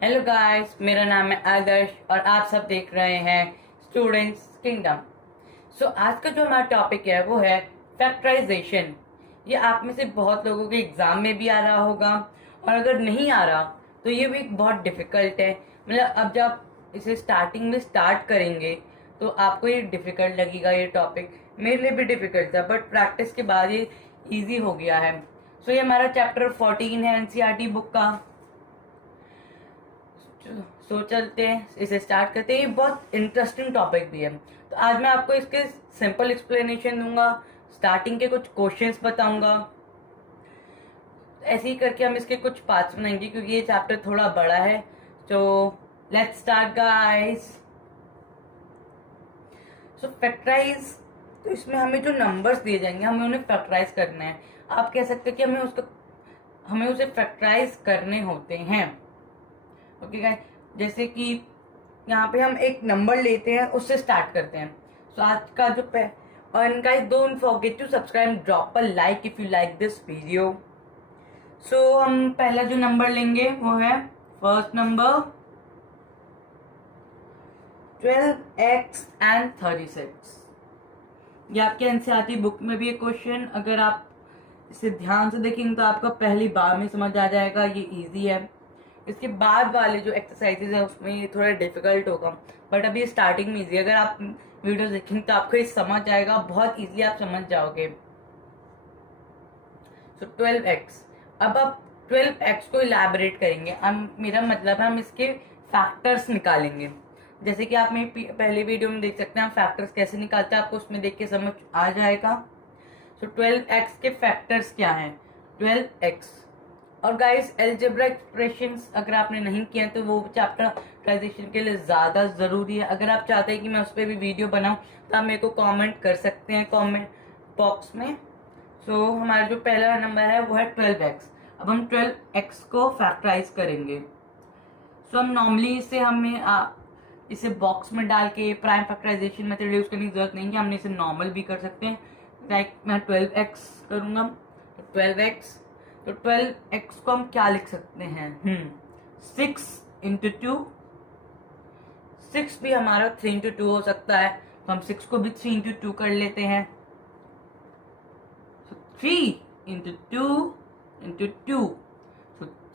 Hello guys, मेरा नाम है आदर्श और आप सब देख रहे हैं स्टूडेंट्स किंगडम। आज का जो हमारा टॉपिक है वो है फैक्टराइजेशन। ये आप में से बहुत लोगों के एग्जाम में भी आ रहा होगा, और अगर नहीं आ रहा तो ये भी बहुत डिफिकल्ट है। मतलब अब जब इसे स्टार्टिंग में स्टार्ट करेंगे तो आपको ये डिफिकल्ट लगेगा। ये टॉपिक मेरे लिए भी डिफिकल्ट था, बट प्रैक्टिस के बाद ये ईजी हो गया है। ये हमारा चैप्टर 14 है एनसीईआरटी बुक का। चलते हैं, इसे स्टार्ट करते हैं। ये बहुत इंटरेस्टिंग टॉपिक भी है, तो आज मैं आपको इसके सिंपल एक्सप्लेनेशन दूंगा, स्टार्टिंग के कुछ क्वेश्चंस बताऊंगा। ऐसे ही करके हम इसके कुछ पार्ट्स बनाएंगे क्योंकि ये चैप्टर थोड़ा बड़ा है। तो लेट्स स्टार्ट गाइस। फैक्टराइज, तो इसमें हमें जो नंबर्स दिए जाएंगे हमें उन्हें फैक्टराइज करना है। आप कह सकते हैं कि हमें उसे फैक्टराइज करने होते हैं। ओके गाइस, जैसे कि यहाँ पे हम एक नंबर लेते हैं, उससे स्टार्ट करते हैं। आज का जो और guys don't forget to subscribe, drop a like if you like this video. हम पहला जो नंबर लेंगे वो है फर्स्ट नंबर 12x एंड 36। ये आपके एनसीईआरटी बुक में भी एक क्वेश्चन, अगर आप इसे ध्यान से देखेंगे तो आपको पहली बार में समझ आ जाएगा, ये इजी है। इसके बाद वाले जो एक्सरसाइजेज है उसमें ये थोड़ा डिफिकल्ट होगा, बट अभी स्टार्टिंग में इजी। अगर आप वीडियो देखेंगे तो आपको ये समझ आएगा, बहुत इजीली आप समझ जाओगे। 12x। अब आप 12x को इलैबोरेट करेंगे। मेरा मतलब है हम इसके फैक्टर्स निकालेंगे। जैसे कि आप मेरी पहले वीडियो में देख सकते हैं हम फैक्टर्स कैसे निकालते हैं, आपको उसमें देख के समझ आ जाएगा। 12x के फैक्टर्स क्या हैं? 12x। और गाइस अलजेब्रा एक्सप्रेशंस अगर आपने नहीं किया तो वो चैप्टर ट्रांजिशन के लिए ज़्यादा ज़रूरी है। अगर आप चाहते हैं कि मैं उस पर भी वीडियो बनाऊं तो आप मेरे को कमेंट कर सकते हैं कमेंट बॉक्स में। हमारा जो पहला नंबर है वो है 12x। अब हम 12x को फैक्टराइज करेंगे। हम नॉर्मली इसे बॉक्स में डाल के प्राइम फैक्टराइजेशन मेथड यूज करने की जरूरत नहीं है, हमने इसे नॉर्मल भी कर सकते हैं। लाइक मैं 12x करूंगा, तो 12x, तो 12x को हम क्या लिख सकते हैं? 6 इंटू 2। 6 भी हमारा 3 इंटू 2 हो सकता है, तो हम 6 को भी 3 इंटू 2 कर लेते हैं। 3 इंटू 2 इंटू 2,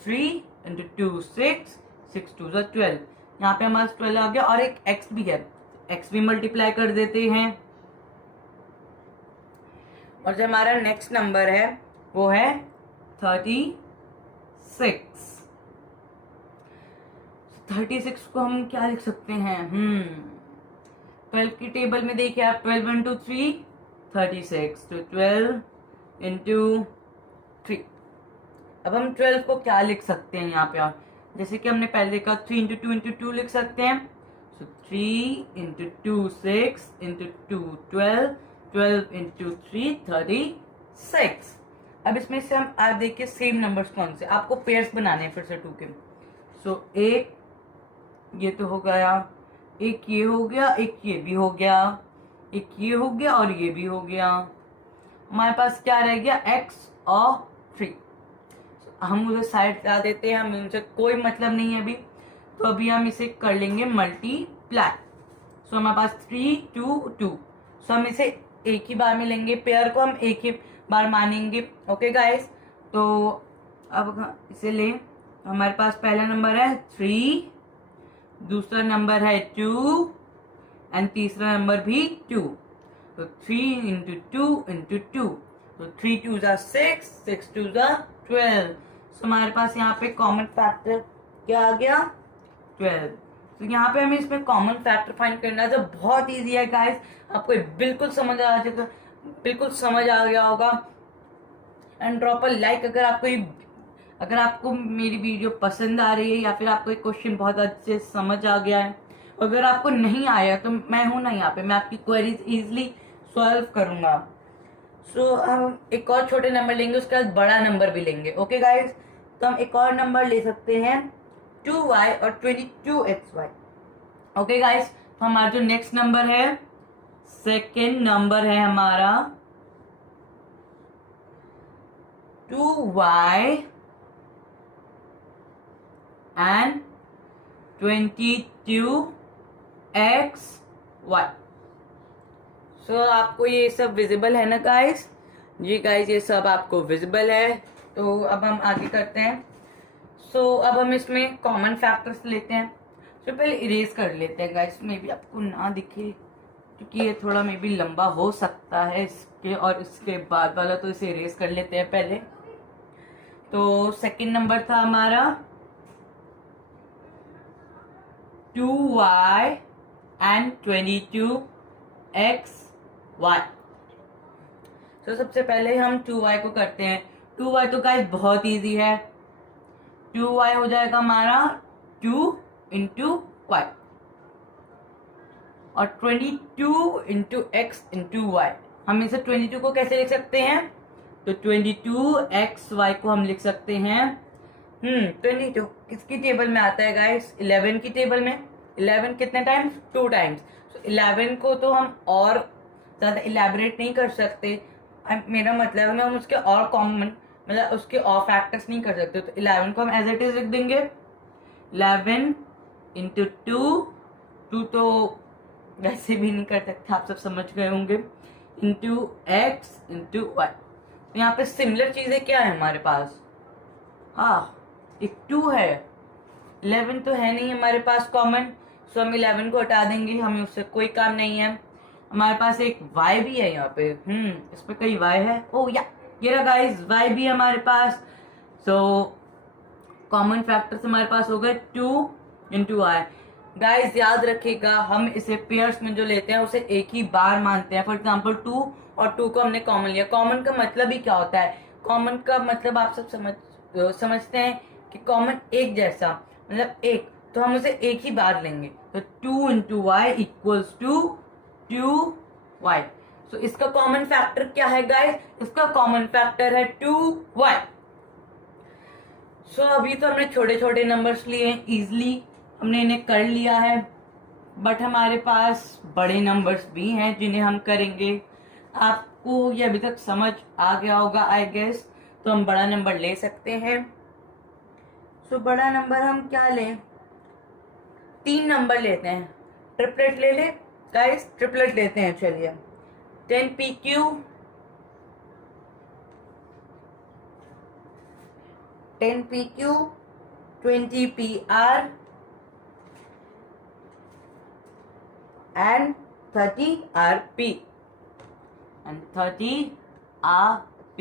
3 इंटू 2 6, 6 2 12। यहाँ पे हमारा 12 आ गया, और एक x भी है, x भी मल्टीप्लाई कर देते हैं। और जो हमारा नेक्स्ट नंबर है वो है 36। 36 को हम क्या लिख सकते हैं? 12 की टेबल में देखिए आप, 12 इंटू 3 36, तो 12 इंटू 3। अब हम 12 को क्या लिख सकते हैं यहाँ पे? और जैसे कि हमने पहले देखा 3 इंटू 2 इंटू 2 लिख सकते हैं। 3 इंटू 2 6 इंटू 2 12, 12 इंटू 3 36। अब इसमें से हम आज देखिए सेम नंबर्स कौन से, आपको पेयर्स बनाने हैं फिर से 2 के। एक ये तो हो गया, एक ये हो गया, एक ये भी हो गया, एक ये हो गया और ये भी हो गया। हमारे पास क्या रह गया? x और 3। हम उसे साइड ला देते हैं, हमें उनसे कोई मतलब नहीं है अभी। तो अभी हम इसे कर लेंगे मल्टीप्लाई। हमारे पास 3 2 2। हम इसे एक ही बार में लेंगे, पेयर को हम एक ही बार मानेंगे। ओके गाइस, तो अब इसे लें। हमारे पास पहला नंबर है 3, दूसरा नंबर है 2 एंड तीसरा नंबर भी 2। तो 3 इंटू 2 इंटू 2, तो 3 2 6, 6 2 12। हमारे पास यहाँ पे कॉमन फैक्टर क्या आ गया? 12। तो यहाँ पे हमें इसमें कॉमन फैक्टर फाइंड करना है, जो बहुत इजी है गाइस। आपको बिल्कुल समझ आ जाएगा, बिल्कुल समझ आ गया होगा। एंड ड्रॉप अ लाइक अगर आपको मेरी वीडियो पसंद आ रही है, या फिर आपको एक क्वेश्चन बहुत अच्छे से समझ आ गया है। अगर आपको नहीं आया तो मैं हूं ना यहाँ पे, मैं आपकी क्वेरीज इजिली सॉल्व करूंगा। हम एक और छोटे नंबर लेंगे, उसके बाद बड़ा नंबर भी लेंगे। ओके गाइस, तो हम एक और नंबर ले सकते हैं 2y और 22xy। ओके गाइस, तो हमारा जो नेक्स्ट नंबर है, सेकेंड नंबर है हमारा 2y and 22xy। सो आपको ये सब विजिबल है ना गाइस? जी गाइस, ये सब आपको विजिबल है। तो अब हम आगे करते हैं। सो अब हम इसमें कॉमन फैक्टर्स लेते हैं। तो पहले इरेज कर लेते हैं गाइस, मे बी आपको ना दिखे क्योंकि ये थोड़ा मे बी लंबा हो सकता है इसके और इसके बाद वाला, तो इसे इरेज कर लेते हैं पहले। तो सेकंड नंबर था हमारा 2y एंड 22xy। तो सबसे पहले हम 2y को करते हैं। 2y तो गाइस बहुत इजी है। 2y हो जाएगा हमारा 2 इंटू वाई और 22 इंटू एक्स इंटू वाई। हम इसे 22 को कैसे लिख सकते हैं? तो 22xy को हम लिख सकते हैं 22 किसकी टेबल में आता है गाइस? 11 की टेबल में। 11 कितने टाइम्स? 2 टाइम्स। तो 11 को तो हम और ज्यादा इलेबोरेट नहीं कर सकते। मेरा मतलब है हम उसके और कॉमन मतलब उसके और फैक्टर्स नहीं कर सकते। तो 11 को हम एज इट इज लिख देंगे 11 इंटू 2 तो वैसे भी नहीं कर सकते, आप सब समझ गए होंगे, इंटू एक्स इंटू वाई। तो यहाँ पे सिमिलर चीजें क्या है हमारे पास? हाँ, एक 2 है, 11 तो है नहीं हमारे पास कॉमन, सो हम 11 को हटा देंगे, हमें उससे कोई काम नहीं है। हमारे पास एक y भी है यहाँ पे, इस पे कई y है। ओ या ये रहा गाइस, y भी है हमारे पास। सो कॉमन फैक्टर्स हमारे पास हो गए 2 इंटू वाई। गाइस याद रखिएगा, हम इसे पेयर्स में जो लेते हैं उसे एक ही बार मानते हैं। फॉर एग्जाम्पल 2 और 2 को हमने कॉमन लिया। कॉमन का मतलब ही क्या होता है? कॉमन का मतलब आप सब समझते हैं कि कॉमन एक जैसा, मतलब एक, तो हम उसे एक ही बार लेंगे। तो 2 into Y equals to 2y। So इसका कॉमन फैक्टर क्या है गाइस? इसका कॉमन फैक्टर है 2y। सो अभी तो हमने छोटे छोटे नंबर्स लिए हैं, इजिली हमने इन्हें कर लिया है, बट हमारे पास बड़े नंबर्स भी हैं जिन्हें हम करेंगे। आपको ये अभी तक समझ आ गया होगा आई गेस। तो हम बड़ा नंबर ले सकते हैं। सो बड़ा नंबर हम क्या लें? 3 नंबर लेते हैं। ट्रिपलेट ले ले गाइस, ट्रिपलेट लेते हैं। चलिए 10pq 10pq 20pr and 30rp and 30rp।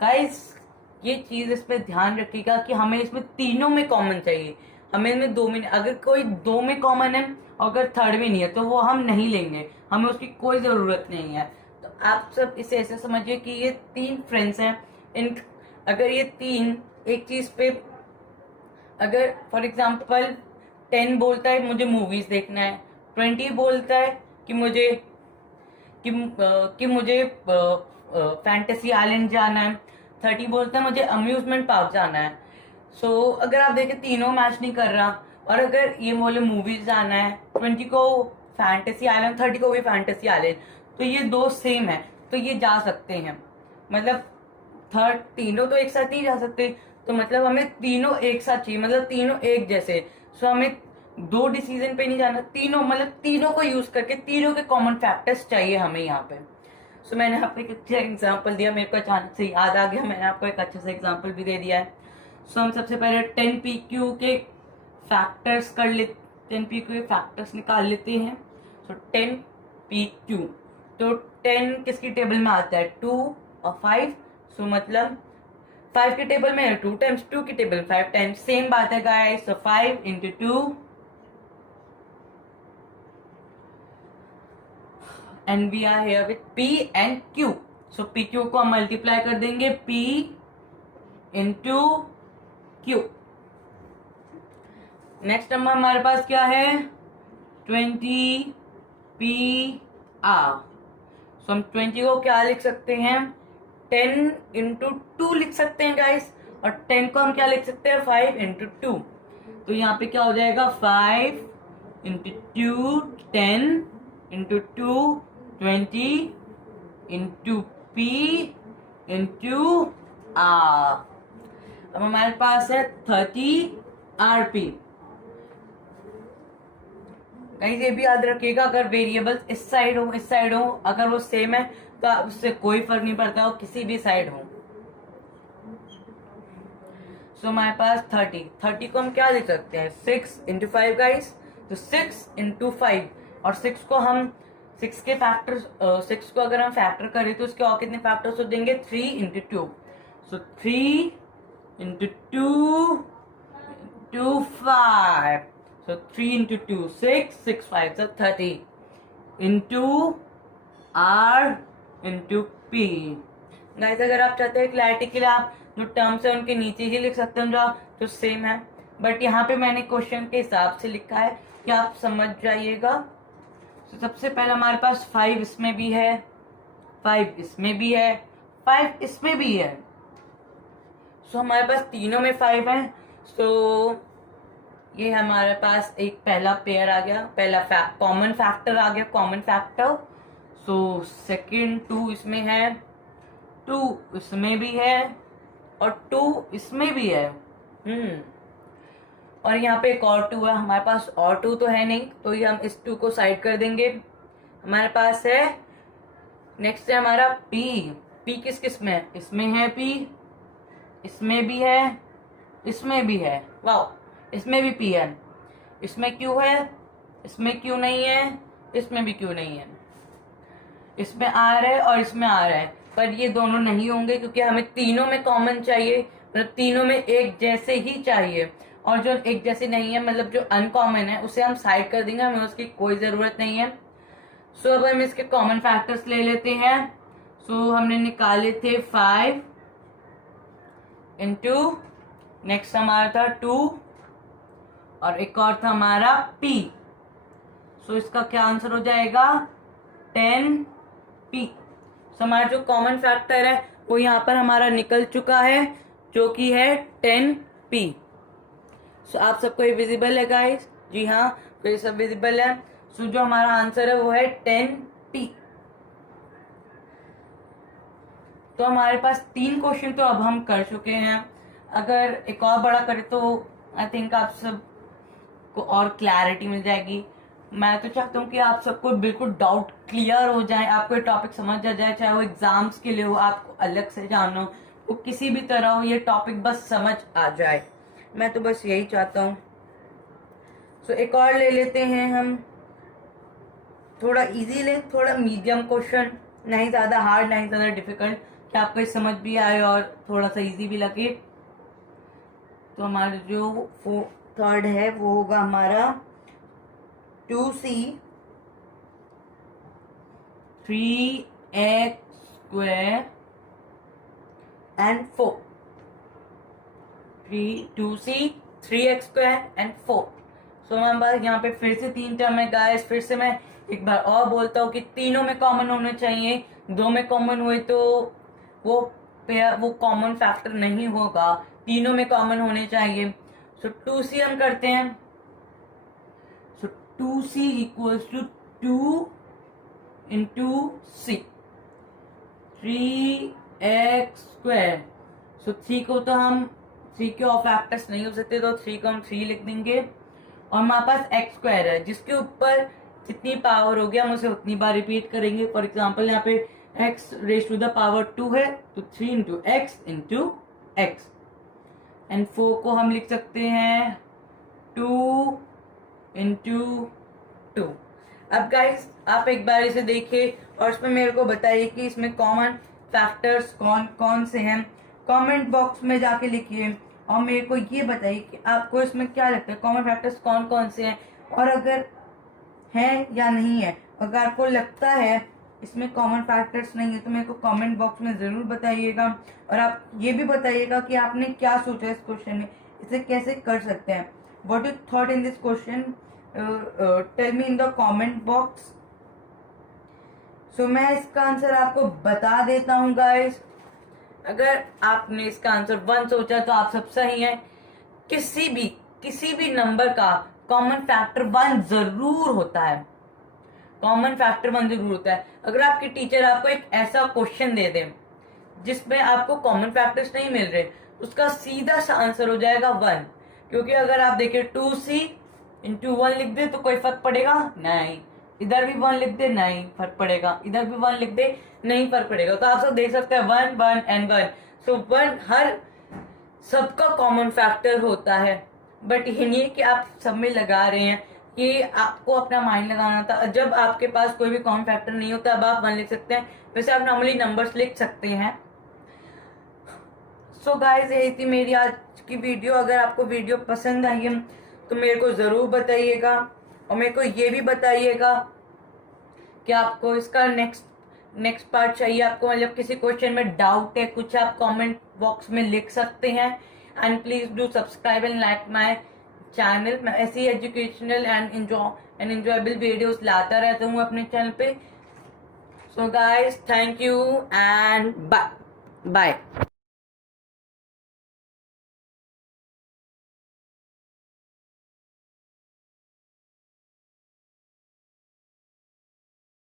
Guys ये चीज इस पे ध्यान रखिएगा कि हमें इसमें तीनों में कॉमन चाहिए। हमें इसमें 2 में, अगर कोई 2 में कॉमन है और अगर 3rd में नहीं है तो वो हम नहीं लेंगे, हमें उसकी कोई जरूरत नहीं है। तो आप सब इसे ऐसे समझिए कि ये 3 फ्रेंड्स हैं। इन अगर ये 3 एक चीज पे, अगर फॉर एग्जाम्पल 10 बोलता है मुझे मूवीज देखना है, 20 बोलता है कि मुझे फैंटेसी आइलैंड जाना है, 30 बोलता है मुझे अम्यूजमेंट पार्क जाना है। सो अगर आप देखें तीनों मैच नहीं कर रहा, और अगर ये बोले मूवीज जाना है, 20 को फैंटेसी आइलैंड, 30 को भी फैंटेसी आइलैंड, तो ये 2 सेम है, तो ये जा सकते हैं। मतलब तीनों तो एक साथ नहीं जा सकते, तो मतलब हमें तीनों एक साथ चाहिए, मतलब तीनों एक जैसे। सो हमें 2 डिसीजन पे नहीं जाना, तीनों मतलब तीनों को यूज करके तीनों के कॉमन फैक्टर्स चाहिए हमें यहाँ पे। सो मैंने आपको एक अच्छा एग्जाम्पल दिया, मेरे को अचानक से याद आ गया, मैंने आपको एक अच्छा सा एग्जाम्पल भी दे दिया है। सो हम सबसे पहले 10pq के फैक्टर्स कर ले 10pq के फैक्टर्स निकाल लेते हैं। सो 10pq, तो 10 किसकी टेबल में आता है? 2 और 5। सो मतलब 5 की टेबल में है 2 टाइम्स, 2 की टेबल 5 टाइम्स, सेम बात है guys. So 5 into 2 and we are here with p and q। so pq को हम मल्टीप्लाई कर देंगे p into q। Next number हमारे पास क्या है? 20 p r। सो हम 20 को क्या लिख सकते हैं? 10 इंटू 2 लिख सकते हैं गाइस, और 10 को हम क्या लिख सकते हैं? 5 इंटू 2। तो यहाँ पे क्या हो जाएगा? 5 into 2 10 into 2 20 into p into r। अब हमारे पास है 30rp। गाइस ये भी याद रखिएगा, अगर वेरिएबल्स इस साइड हो इस साइड हो, अगर वो सेम है तो उससे कोई फर्क नहीं पड़ता, वो किसी भी साइड हो। सो हमारे पास 30 को हम क्या लिख सकते हैं, 6 × 5 गाइस, तो 6 × 5, और 6 को हम 6 के फैक्टर 6 को अगर हम फैक्टर करें तो उसके और कितने फैक्टर्स हो जाएंगे, 3 × 2। सो 3 × 2 × 5, so 3 × 2 6, 6 5 so 30 into R into P। Guys अगर आप चाहते हैं क्लैरिटी के लिए आप जो टर्म्स है उनके नीचे ही लिख सकते हैं जो सेम है, बट यहाँ पे मैंने क्वेश्चन के हिसाब से लिखा है कि आप समझ जाइएगा। तो सबसे पहले हमारे पास 5 इसमें भी है, 5 इसमें भी है, 5 इसमें भी है। सो हमारे पास तीनों में 5 है। सो ये हमारे पास एक पहला पेयर आ गया, पहला कॉमन फैक्टर आ गया, कॉमन फैक्टर। सो सेकंड 2 इसमें है, 2 इसमें भी है, और 2 इसमें भी है। और यहाँ पे एक और 2 है, हमारे पास और 2 तो है नहीं, तो ये हम इस 2 को साइड कर देंगे। हमारे पास है नेक्स्ट है हमारा P। P किस किस में है, इसमें है P, इसमें भी है, इसमें भी है, वाओ इसमें भी P है, इसमें Q है, इसमें Q नहीं है, इसमें भी Q नहीं है, इसमें R है और इसमें R है, पर ये दोनों नहीं होंगे क्योंकि हमें तीनों में कॉमन चाहिए, मतलब तीनों में एक जैसे ही चाहिए, और जो एक जैसे नहीं है मतलब जो अनकॉमन है उसे हम साइड कर देंगे, हमें उसकी कोई जरूरत नहीं है। सो अब हम इसके कॉमन फैक्टर्स ले लेते हैं। सो हमने निकाले थे 5 इंटू, नेक्स्ट हमारा था 2, और एक और था हमारा P। सो इसका क्या आंसर हो जाएगा, 10P। सो हमारा जो कॉमन फैक्टर है वो यहाँ पर हमारा निकल चुका है, जो कि है 10P। सो आप सबको ये विजिबल है गाइस, जी हाँ तो ये सब विजिबल है। सो जो हमारा आंसर है वो है 10P। तो हमारे पास 3 क्वेश्चन तो अब हम कर चुके हैं, अगर एक और बड़ा करें तो आई थिंक आप सब को और क्लैरिटी मिल जाएगी। मैं तो चाहता हूँ कि आप सबको बिल्कुल डाउट क्लियर हो जाए, आपको ये टॉपिक समझ आ जाए, चाहे वो एग्जाम्स के लिए हो, आपको अलग से जानना हो, वो किसी भी तरह हो, ये टॉपिक बस समझ आ जाए, मैं तो बस यही चाहता हूँ। सो एक और ले लेते हैं हम, थोड़ा इजी ले, थोड़ा मीडियम क्वेश्चन, नहीं ज्यादा हार्ड नहीं ज्यादा डिफिकल्ट, कि आपको समझ भी आए और थोड़ा सा इजी भी लगे। तो हमारा जो थर्ड है वो होगा हमारा 2C 3x² and 4। 2C 3x² and 4। सो हमारे पास यहाँ पे फिर से 3 टर्म है गाइस, फिर से मैं एक बार और बोलता हूँ कि तीनों में कॉमन होने चाहिए, 2 में कॉमन हुए तो वो कॉमन फैक्टर नहीं होगा, तीनों में कॉमन होने चाहिए। सो 2C हम करते हैं। So 2C equals to 2 into C 3x²। So 3 को तो हम 3 के और फैक्टर्स नहीं हो सकते, तो 3 को हम 3 लिख देंगे, और हमारे पास x² है जिसके ऊपर जितनी पावर होगी हम उसे उतनी बार रिपीट करेंगे। फॉर एग्जाम्पल यहाँ पे x⁻² 2 है तो 3 इंटू x एंड 4 को हम लिख सकते हैं 2 इंटू 2। अब गाइस आप एक बार इसे देखिए और इसमें मेरे को बताइए कि इसमें कॉमन फैक्टर्स कौन कौन से हैं, कमेंट बॉक्स में जाके लिखिए, और मेरे को ये बताइए कि आपको इसमें क्या लगता है कॉमन फैक्टर्स कौन कौन से हैं, और अगर है या नहीं है, अगर आपको लगता है इसमें कॉमन फैक्टर्स नहीं है तो मेरे को कमेंट बॉक्स में जरूर बताइएगा, और आप ये भी बताइएगा कि आपने क्या सोचा इस क्वेश्चन में, इसे कैसे कर सकते हैं। What you thought in this question, tell me in the comment box. So मैं इसका आंसर आपको बता देता हूँ गाइस। अगर आपने इसका आंसर 1 सोचा तो आप सब सही है, किसी भी नंबर का कॉमन फैक्टर 1 जरूर होता है, कॉमन फैक्टर 1 जरूर होता है। अगर आपके टीचर आपको एक ऐसा क्वेश्चन दे दें जिसमें आपको कॉमन फैक्टर्स नहीं मिल रहे, उसका सीधा सा आंसर हो जाएगा 1, क्योंकि अगर आप देखें 2C इंटू 1 लिख दे तो कोई फर्क पड़ेगा नहीं, इधर भी 1 लिख दे नहीं फर्क पड़ेगा, इधर भी 1 लिख दे नहीं फर्क पड़ेगा। तो आप सब देख सकते हैं 1 1 एंड 1। सो 1 हर सबका कॉमन फैक्टर होता है, बट ये कि आप सब में लगा रहे हैं कि आपको अपना माइंड लगाना था। जब आपके पास कोई भी कॉमन फैक्टर नहीं होता अब आप 1 लिख सकते हैं, वैसे आप नॉर्मली नंबर्स लिख सकते हैं। सो गाइज यही थी मेरी आज की वीडियो। अगर आपको वीडियो पसंद आई है तो मेरे को ज़रूर बताइएगा, और मेरे को ये भी बताइएगा कि आपको इसका नेक्स्ट पार्ट चाहिए। आपको मतलब किसी क्वेश्चन में डाउट है कुछ, आप कमेंट बॉक्स में लिख सकते हैं। And please do subscribe and like my channel. मैं ऐसी एजुकेशनल एंड एंजॉयबल वीडियोस लाता रहता हूँ अपने चैनल पे। So guys thank you and bye bye.